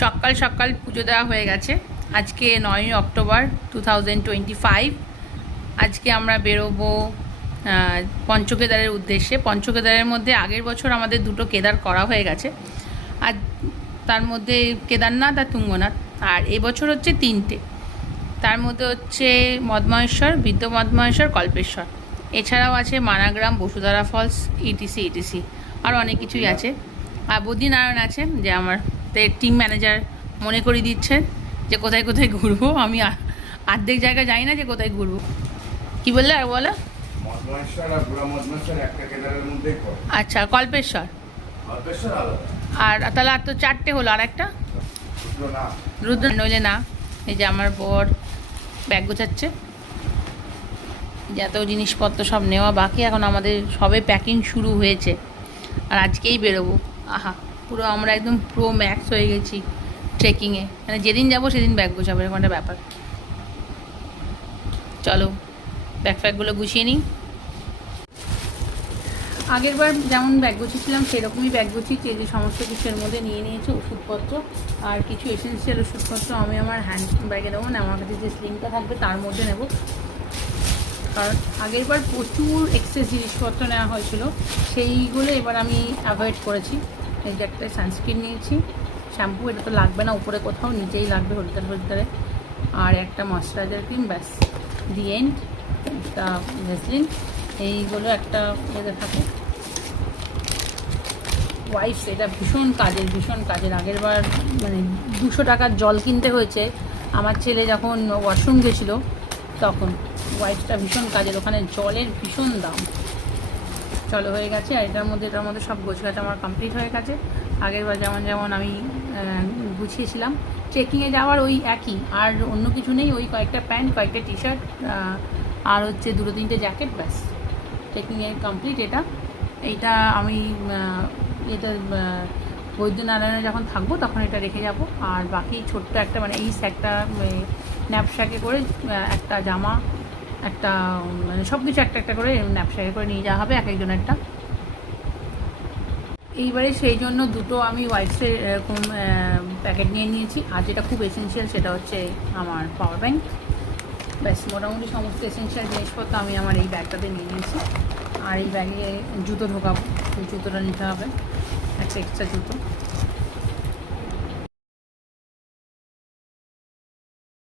সকাল সকাল পুজো দেওয়া হয়ে গেছে। আজকে 9ই অক্টোবর 2025। আজকে আমরা বেরোবো পঞ্চকেদারের উদ্দেশ্যে। পঞ্চকেদারের মধ্যে আগের বছর আমাদের দুটো কেদার করা হয়ে গেছে, আর তার মধ্যে কেদারনাথ আর তুঙ্গনাথ, আর এবছর হচ্ছে তিনটে। তার মধ্যে হচ্ছে মদমহেশ্বর, বৃদ্ধ মদমহেশ্বর, কল্পেশ্বর, এছাড়াও আছে মানাগ্রাম, বসুধারা ফলস, ইটিসি ইটিসি, আর অনেক কিছুই আছে। আর বদ্রীনারায়ণ আছে, যে আমার টিম ম্যানেজার মনে করিয়ে দিচ্ছে যে কোথায় কোথায় ঘুরবো। আমি অর্ধেক জায়গায় জানি না যে কোথায় ঘুরবো। কি বললে আর বলো? আচ্ছা, কল্পেশ্বর। আর তাহলে আর তো চারটে হলো, আর একটা রুদ্র নইলে না। এই যে আমার বর ব্যাগ গোছাচ্ছে, যত জিনিসপত্র সব নেওয়া বাকি, এখন আমাদের সবে প্যাকিং শুরু হয়েছে, আর আজকেই বেরোবো। আহা, পুরো আমরা একদম প্রো ম্যাক্স হয়ে গেছি ট্রেকিংয়ে, মানে যেদিন যাবো সেদিন ব্যাগ গোছাবো, এরকম একটা ব্যাপার। চলো ব্যাগ ফ্যাগগুলো গুছিয়ে নিই। আগের বার যেমন ব্যাগ গুছিয়েছিলাম সেরকমই ব্যাগ গুছিয়েছি। যে সমস্ত কিছুর মধ্যে নিয়ে নিয়েছি ওষুধপত্র আর কিছু এসেন্সিয়াল ওষুধপত্র আমি আমার হ্যান্ড ব্যাগে নেবো না, আমার কাছে যে স্লিংটা থাকবে তার মধ্যে নেব। কারণ আগের বার প্রচুর এক্সেস জিনিসপত্র নেওয়া হয়েছিল, সেইগুলো এবার আমি অ্যাভয়েড করেছি। এই যে একটা সানস্ক্রিন নিয়েছি, শ্যাম্পু এটা তো লাগবে না উপরে কোথাও, নিচেই লাগবে হলুদার হলুদারে, আর একটা ময়শ্চারাইজার ক্রিম, ব্যাস দি এন্ড। একটা ভেসলিন, এইগুলো একটা এতে থাকে। ওয়াইপস, এটা ভীষণ কাজের। আগের বার মানে 200 টাকার জল কিনতে হয়েছে আমার ছেলে যখন ওয়াশরুম গেছিলো তখন। ওয়াইপসটা ভীষণ কাজের, ওখানে জলের ভীষণ দাম। চলো হয়ে গেছে, আর এটার মধ্যে সব গোছগাছ আমার কমপ্লিট হয়ে গেছে। আগের বার যেমন আমি গুছিয়েছিলাম। ট্রেকিংয়ে যাওয়ার ওই একই, আর অন্য কিছু নেই। ওই কয়েকটা প্যান্ট, কয়েকটা টি শার্ট, আর হচ্ছে 2-3টে জ্যাকেট, ব্যাস ট্রেকিংয়ের কমপ্লিট। এইটা আমি এটা বৈদ্যনারায়ণে যখন থাকবো তখন এটা রেখে যাব। আর বাকি ছোট্ট একটা মানে এই একটা ন্যাপস্যাকে করে একটা জামা, একটা মানে সব কিছু একটা একটা করে ন্যাপস্যাকে করে নিয়ে যাওয়া হবে এক একজনেরটা। এইবারে সেই জন্য দুটো আমি ওয়াইপসের এরকম প্যাকেট নিয়ে নিয়েছি। আর যেটা খুব এসেন্সিয়াল সেটা হচ্ছে আমার পাওয়ার ব্যাঙ্ক। ব্যাস মোটামুটি সমস্ত এসেন্সিয়াল জিনিসপত্র আমি আমার এই ব্যাগটাতে নিয়ে নিয়েছি। আর এই ব্যাগে জুতো ঢোকাবো, সেই জুতোটা নিতে হবে, একটা এক্সট্রা জুতো।